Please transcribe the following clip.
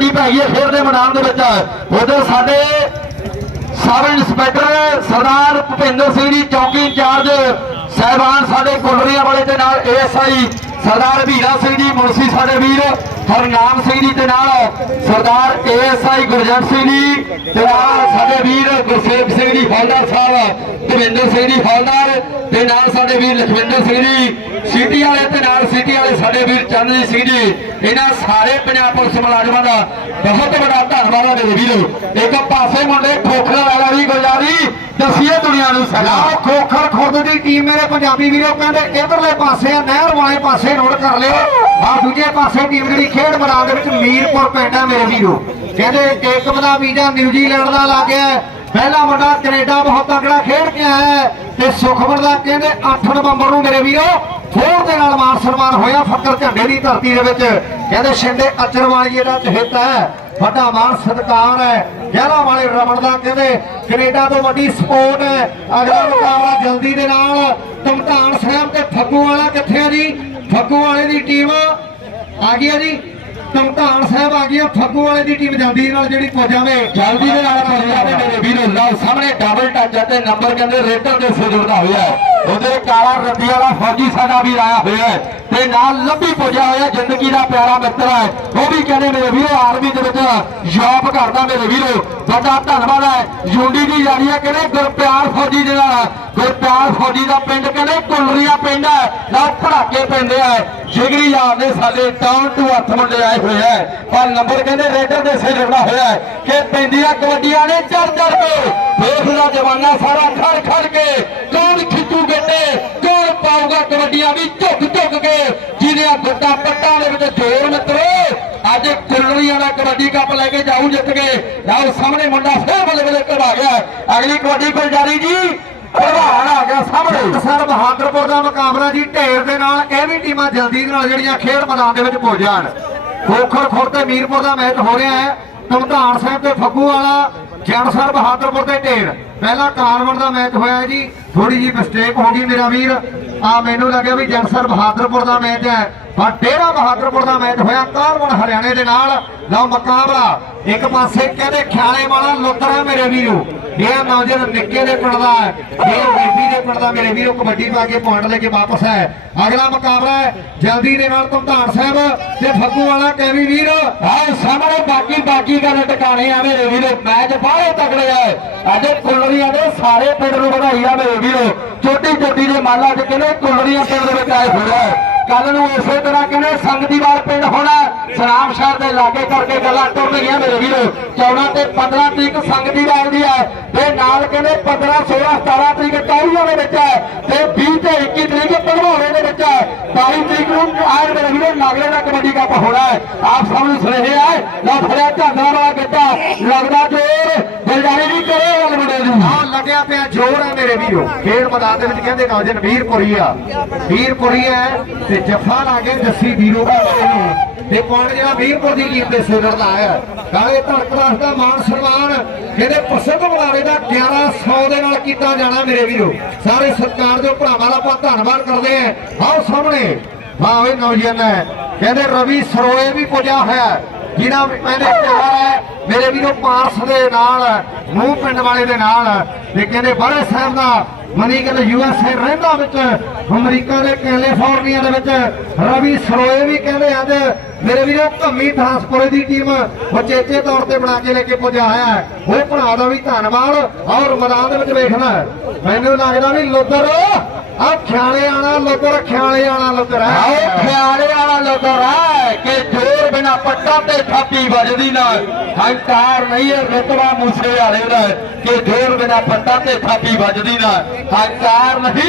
ਕਬੱਡੀ ਪੈ ਹੈ ਖੇਡ ਦੇ ਮੈਦਾਨ ਦੇ ਵਿੱਚ। ਉਧਰ ਸਾਡੇ ਸਬ ਇੰਸਪੈਕਟਰ ਸਰਦਾਰ ਭੁਪਿੰਦਰ ਸਿੰਘ ਜੀ ਚੌਕੀ ਇੰਚਾਰਜ ਸਹਿਬਾਨ ਸਾਡੇ ਕੁਲਰੀਆਂ ਵਾਲੇ ਦੇ ਨਾਲ ਏਐਸਆਈ ਸਰਦਾਰ ਵੀਰਾ ਸਿੰਘ ਜੀ ਮੁਨਸੀ ਸਾਡੇ ਵੀਰ, ਹਰਨਾਮ ਸਿੰਘ ਜੀ ਦੇ ਨਾਲ, ਸਰਦਾਰ ਏਐਸਆਈ ਗੁਰਜੰਟ ਸਿੰਘ ਜੀ ਤੇ ਨਾਲ ਸਾਡੇ ਵੀਰ ਗੁਰਸੇਵ ਸਿੰਘ ਜੀ ਹੌਲਦਾਰ ਸਾਹਿਬ, ਦਵਿੰਦਰ ਸਿੰਘ ਜੀ ਹੌਲਦਾਰ ਤੇ ਨਾਲ ਸਾਡੇ ਵੀਰ ਲਖਵਿੰਦਰ ਸਿੰਘ ਜੀ, ਸਿਟੀ ਵਾਲੇ ਤੇ ਨਾਲ ਸਿਟੀ ਵਾਲੇ ਸਾਡੇ ਵੀਰ ਚੰਦਜੀ ਸਿੰਘ ਜੀ, ਇਹਨਾਂ ਸਾਰੇ ਪੰਜਾਬ ਪੁਲਿਸ ਮੁਲਾਜ਼ਮਾਂ ਦਾ ਬਹੁਤ ਵੱਡਾ ਧੰਨਵਾਦ ਹੈ ਮੇਰੇ ਵੀਰੋ। ਇੱਕ ਪਾਸੇ ਮੁੰਡੇ ਖੋਖਰ ਵਾਲਾ ਵੀ ਦਸੀਏ ਦੁਨੀਆ ਨੂੰ ਸਲਾਮ ਖੋਖਰ ਖੁਰਦ ਦੀ ਟੀਮ ਮੇਰੇ ਪੰਜਾਬੀ ਵੀਰੋ ਕਹਿੰਦੇ, ਇਧਰਲੇ ਪਾਸੇ ਆ, ਨਹਿਰ ਵਾਲੇ ਪਾਸੇ ਨੋਟ ਕਰ ਲਿਓ। ਆ ਦੂਜੇ ਪਾਸੇ ਟੀਮ ਜਿਹੜੀ ਖੇਡ ਮੈਦਾਨ ਦੇ ਵਿੱਚ ਮੀਰਪੁਰ ਪਿੰਡ ਆ ਮੇਰੇ ਵੀਰੋ। ਕਹਿੰਦੇ ਏਕਮ ਦਾ ਵੀਜ਼ਾ ਨਿਊਜ਼ੀਲੈਂਡ ਦਾ ਲੱਗ ਗਿਆ ਪਹਿਲਾ ਮੁੰਡਾ ਕੈਨੇਡਾ ਬਹੁਤ ਤਕੜਾ ਖੇਡ ਕੇ ਆਇਆ ਤੇ ਸੁਖਮਨ ਦਾ ਕਹਿੰਦੇ 8 ਨਵੰਬਰ ਨੂੰ ਮੇਰੇ ਵੀਰੋ ਫੋਰ ਦੇ ਨਾਲ ਮਾਨ ਸਨਮਾਨ ਹੋਇਆ ਫੱਕਰ ਝੰਡੇ ਦੀ ਧਰਤੀ ਦੇ ਵਿੱਚ। ਕਹਿੰਦੇ, ਸ਼ਿੰਦੇ ਅਚਰਵਾਲੀਏ ਦਾ ਚਹੇਤਾ ਹੈ। ਵੱਡਾ ਮਾਣ ਸਤਿਕਾਰ ਹੈ। ਗਿਆਰਾਂ ਵਾਲੇ ਰਮਣ ਦਾ ਕਹਿੰਦੇ ਕੈਨੇਡਾ ਤੋਂ ਵੱਡੀ ਸਪੋਰਟ ਹੈ। ਅਗਲਾ ਮੁਕਾਬਲਾ ਜਲਦੀ ਦੇ ਨਾਲ ਧਮਧਾਨ ਸਾਹਿਬ ਤੇ ਫੱਗੂ ਵਾਲਾ ਕਿੱਥੇ ਆ ਜੀ? ਫੱਗੂ ਵਾਲੇ ਦੀ ਟੀਮ ਆ ਗਈ ਆ ਜੀ। ਧਮਧਾਨ ਸਾਹਿਬ ਆ ਗਈ ਆ। ਫੱਗੂ ਵਾਲੇ ਦੀ ਟੀਮ ਜਲਦੀ ਨਾਲ ਜਿਹੜੀ ਪੁੱਜ ਜਾਵੇ ਜਲਦੀ ਦੇ ਨਾਲ ਪਹੁੰਚ ਜਾਵੇ ਮੇਰੇ ਵੀਰੋ ਲਓ ਸਾਹਮਣੇ ਡਬਲ ਟੱਚ ਅਤੇ ਨੰਬਰ ਕਹਿੰਦੇ ਰੇਟਰ ਦੇ ਸਿਰ ਜੁੜਦਾ ਹੋਇਆ ਹੈ। ਉਹਦੇ ਕਾਲਾ ਰੱਬੀ ਵਾਲਾ ਫੌਜੀ ਸਾਡਾ ਵੀ ਆਇਆ ਹੋਇਆ ਹੈ। ਤੇ ਨਾਲ ਲੰਬੀ ਪੁੱਜਿਆ ਹੋਇਆ, ਜ਼ਿੰਦਗੀ ਦਾ ਪਿਆਰਾ ਮਿੱਤਰ ਹੈ। ਉਹ ਵੀ ਕਹਿੰਦੇ ਮੇਰੇ ਵੀਰੋ, ਆਰਮੀ ਦੇ ਵਿੱਚ ਜੌਬ ਕਰਦਾ ਮੇਰੇ ਵੀਰੋ। ਵੱਡਾ ਧੰਨਵਾਦ ਹੈ। ਯੂਡੀ ਦੀ ਜਾਰੀ ਹੈ, ਕਹਿੰਦੇ ਗੁਰਪਿਆਰ ਫੌਜੀ ਦੇ ਨਾਲ। ਗੁਰਪਿਆਰ ਫੌਜੀ ਦਾ ਪਿੰਡ ਕਹਿੰਦੇ ਕੁਲਰੀਆ ਪਿੰਡ ਹੈ, ਨਾਲ ਧੜਾਕੇ ਪੈਂਦੇ ਆ ਜਿਗਰੀ ਯਾਰ ਨੇ ਸਾਡੇ ਟਾਊਨ ਟੂ ਹੱਥ ਮੁੰਡੇ ਆਏ ਹੋਏ ਹੈ। ਪਰ ਨੰਬਰ ਕਹਿੰਦੇ ਰੇਡਰ ਦੇ ਸਿਰ ਜੁੜਦਾ ਹੋਇਆ ਕਿ ਪੈਂਦੀਆਂ ਕਬੱਡੀਆਂ ਨੇ ਚੜ ਚੜ ਕੇ ਵੇਖਦਾ ਜਵਾਨਾ ਸਾਰਾ ਖੜ ਖੜ ਕੇ ਕੌਣ ਖਿੱਚੂ ਗੱਡੇ ਕੌਣ ਪਾਊਗਾ ਕਬੱਡੀਆਂ ਵੀ ਝੁੱਕ ਝੁੱਕ ਕੇ। ਜਿਹਦੇ ਗੁੱਟਾ ਪੱਟਾਂ ਦੇ ਵਿੱਚ ਜੋਰ ਮਿੱਤਰੋ, ਅੱਜ ਕੁਲਰੀਆਂ ਦਾ ਕਬੱਡੀ ਕੱਪ ਲੈ ਕੇ ਜਾਊ ਜਿੱਤ ਕੇ। ਲਓ, ਸਾਹਮਣੇ ਮੁੰਡਾ ਫੇਰ ਬੱਲੇ ਬੱਲੇ ਕਰਵਾ ਗਿਆ ਅਗਲੀ ਕਬੱਡੀ ਗੁਲਜਾਰੀ ਜੀ, ਪ੍ਰਧਾਨ ਆ ਗਿਆ ਸਾਹਮਣੇ। ਸਰ ਬਹਾਦਰਪੁਰ ਦਾ ਮੁਕਾਬਲਾ ਜੀ, ਢੇਰ ਦੇ ਨਾਲ, ਇਹ ਵੀ ਟੀਮਾਂ ਜਲਦੀ ਦੇ ਨਾਲ ਜਿਹੜੀਆਂ ਖੇਡ ਮੈਦਾਨ ਦੇ ਵਿੱਚ ਪੁੱਜ ਜਾਣ ਖੋਖਰ ਖੁਰ ਤੇ ਮੀਰਪੁਰ ਦਾ ਮੈਚ ਹੋ ਰਿਹਾ ਹੈ। ਧਮਧਾਨ ਸਾਹਿਬ ਤੇ ਫੱਗੂ ਵਾਲਾ ਜਨਸਰ ਬਹਾਦਰਪੁਰ ਤੇ ਢੇਰ। ਪਹਿਲਾ ਕਾਰਵਨ ਦਾ ਮੈਚ ਹੋਇਆ ਜੀ ਥੋੜੀ ਜੀ ਮਿਸਟੇਕ ਹੋ ਗਈ ਮੇਰਾ ਵੀਰ। ਆ ਮੈਨੂੰ ਲੱਗਿਆ ਵੀ ਜਨਸਰ ਬਹਾਦਰਪੁਰ ਦਾ ਮੈਚ ਹੈ। ਪਰ ਡੇਰਾ ਬਹਾਦਰਪੁਰ ਦਾ ਮੈਚ ਹੋਇਆ ਕਾਰਵਨ ਹਰਿਆਣੇ ਦੇ ਨਾਲ। ਲਓ ਮੁਕਾਬਲਾ। ਇੱਕ ਪਾਸੇ ਕਹਿੰਦੇ ਖਿਆਲੇ ਵਾਲਾ ਲੁੱਤਰਾ ਮੇਰੇ ਵੀਰੋ। ਇਹ ਨੌਜਵਾਨ ਨਿੱਕੇ ਦੇ ਪਿੰਡ ਦਾ ਇਹ ਬੇਬੀ ਦੇ ਪਿੰਡ ਦਾ ਮੇਰੇ ਵੀਰੋ, ਕਬੱਡੀ ਪਾ ਕੇ ਪੁਆਇੰਟ ਲੈ ਕੇ ਵਾਪਸ ਹੈ। ਅਗਲਾ ਮੁਕਾਬਲਾ ਹੈ ਜਲਦੀ ਦੇ ਨਾਲ ਧਮਧਾਨ ਸਾਹਿਬ ਤੇ ਫੱਗੂ ਵਾਲਾ ਕੈਵੀ ਵੀਰ। ਆਹ ਸਾਹਮਣੇ ਬਾਕੀ ਬਾਕੀ ਗੱਲ ਟਿਕਾਣੇ ਆ ਮੇਰੇ ਵੀਰੋ। ਮੈਚ ਬਾਹਲੇ ਤਕੜੇ ਆ। ਅੱਜ ਕੁਲਰੀਆਂ ਦੇ ਸਾਰੇ ਪਿੰਡ ਨੂੰ ਵਧਾਈ ਆ ਮੇਰੇ ਵੀਰੋ। ਛੋਟੀ ਛੋਟੀ ਦੇ ਮਾਲਾ ਅੱਜ ਕਹਿੰਦੇ ਕੁਲਰੀਆਂ ਪਿੰਡ ਦੇ ਵਿੱਚ ਆਏ ਹੋਇਆ ਕੱਲ ਨੂੰ ਇਸੇ ਤਰ੍ਹਾਂ ਕਹਿੰਦੇ ਸੰਗਤੀਵਾਲ ਪਿੰਡ ਹੋਣਾ ਸਨਾਮ ਸ਼ਹਿਰ ਦੇ ਲਾਗੇ ਕਰਕੇ ਗੱਲਾਂ ਟੁਰਨਗੀਆਂ ਮੇਰੇ ਵੀਰੋ। 14 ਤੇ 15 ਤਰੀਕ ਸੰਗਤੀਵਾਲ ਦੀ ਹੈ ਤੇ ਨਾਲ ਕਹਿੰਦੇ 15 16 17 ਤਰੀਕ ਟੌਰੀਆਂ ਦੇ ਵਿੱਚ ਹੈ ਤੇ 20 ਤੇ 21 ਤਰੀਕ ਭਲਵਾੜੇ ਦੇ ਵਿੱਚ ਹੈ। 22 ਤਰੀਕ ਨੂੰ ਆਏ ਮੇਰੇ ਵੀਰੋ ਨਾਗਲੇ ਦਾ ਕਬੱਡੀ ਕੱਪ ਹੋਣਾ ਹੈ। ਆਪ ਸਭ ਨੂੰ ਸੁਨੇਹੇ ਹੈ। ਲਓ, ਫੜਿਆ ਝਾਂਗਾ ਵਾਲਾ ਗੱਡਾ ਲੱਗਦਾ ਜੋਰ ਦਿਲਦਾਰੀ ਵੀ ਕਰੇ ਗੱਲ ਮੁੰਡੇ ਦੀ ਆਹ ਲੱਗਿਆ ਪਿਆ ਜ਼ੋਰ ਹੈ ਮੇਰੇ ਵੀਰੋ। ਖੇਡ ਮੈਦਾਨ ਦੇ ਵਿੱਚ ਕਹਿੰਦੇ ਨੌਜਵਾਨ ਵੀਰਪੁਰੀ ਆ। ਵੀਰਪੁਰੀ ਹੈ ਤੇ ਜੱਫਾ ਲਾ ਕੇ ਜੱਸੀ ਵੀਰੋ ਦਾ ਇਹਨੂੰ ਤੇ ਪੁਆਇੰਟ ਜਿਹੜਾ ਵੀਰਪੁਰ ਦੀ ਟੀਮ ਦੇ ਸਿਰ ਦਾ ਆਇਆ। ਕਾਲੇ ਧੜਕਦਾਸ ਦਾ ਮਾਨ ਸਨਮਾਨ ਕਹਿੰਦੇ ਪ੍ਰਸਿੱਧ ਬੁਲਾਰੇ ਦਾ 1100 ਦੇ ਨਾਲ ਕੀਤਾ ਜਾਣਾ ਮੇਰੇ ਵੀਰੋ। ਸਾਰੇ ਸਰਕਾਰ ਦੇ ਭਰਾਵਾਂ ਦਾ ਆਪਾਂ ਧੰਨਵਾਦ ਕਰਦੇ ਆਂ ਆਓ ਸਾਹਮਣੇ। ਵਾਹ ਨੌਜਵਾਨ ਹੈ। ਕਹਿੰਦੇ ਰਵੀ ਸਰੋਏ ਵੀ ਪੁੱਜਿਆ ਹੋਇਆ ਜਿਹੜਾ ਜਿਹਨਾਂ ਪਿਆਰ ਹੈ। ਮੇਰੇ ਵੀਰੋ, ਪਾਰਸ ਦੇ ਨਾਲ ਮੂੰਹ ਪਿੰਡ ਵਾਲੇ ਦੇ ਨਾਲ ਤੇ ਕਹਿੰਦੇ ਬੜੇ ਸਾਹਿਬ ਦਾ ਮਨੀ ਕਹਿੰਦੇ ਯੂ ਰਹਿੰਦਾ ਵਿੱਚ, ਅਮਰੀਕਾ ਦੇ ਕੈਲੀਫੋਰਨੀਆ ਦੇ ਵਿੱਚ, ਰਵੀ ਸਰੋਏ ਵੀ ਕਹਿੰਦੇ ਅੱਜ, ਮੇਰੇ ਵੀਰੋ ਧੰਮੀ ਟਰਾਂਸਪੋਰੇ ਦੀ ਟੀਮ ਉਚੇਚੇ ਤੌਰ ਤੇ ਬਣਾ ਕੇ ਲੈ ਕੇ ਪੁੱਜਾ ਆਇਆ ਉਹ ਭਰਾ ਦਾ ਵੀ ਧੰਨਵਾਦ ਔਰ ਮੈਦਾਨ ਦੇ ਵਿੱਚ ਵੇਖਣਾ ਮੈਨੂੰ ਲੱਗਦਾ ਵੀ ਲੁੱਦਰ ਆ ਖਿਆਲੇ ਆਣਾ ਲੁੱਦਰ ਖਿਆਲੇ ਆਣਾ ਲੁੱਦਰ ਆਓ ਹੈ ਖਿਆਲੇ ਵਾਲਾ ਲੋਦਰ ਹੈ ਕਿ ਜੋਰ ਬਿਨਾ ਪੱਟਾ ਤੇ ਥਾਪੀ ਵੱਜਦੀ ਨਾ। ਹੰਕਾਰ ਨਹੀਂ ਹੈ ਰਤਵਾ ਮੂਸੇ ਵਾਲੇ ਦਾ ਕਿ ਜੋਰ ਬਿਨਾ ਪੱਟਾ ਤੇ ਥਾਪੀ ਵੱਜਦੀ ਨਾ ਹੰਕਾਰ ਨਹੀਂ।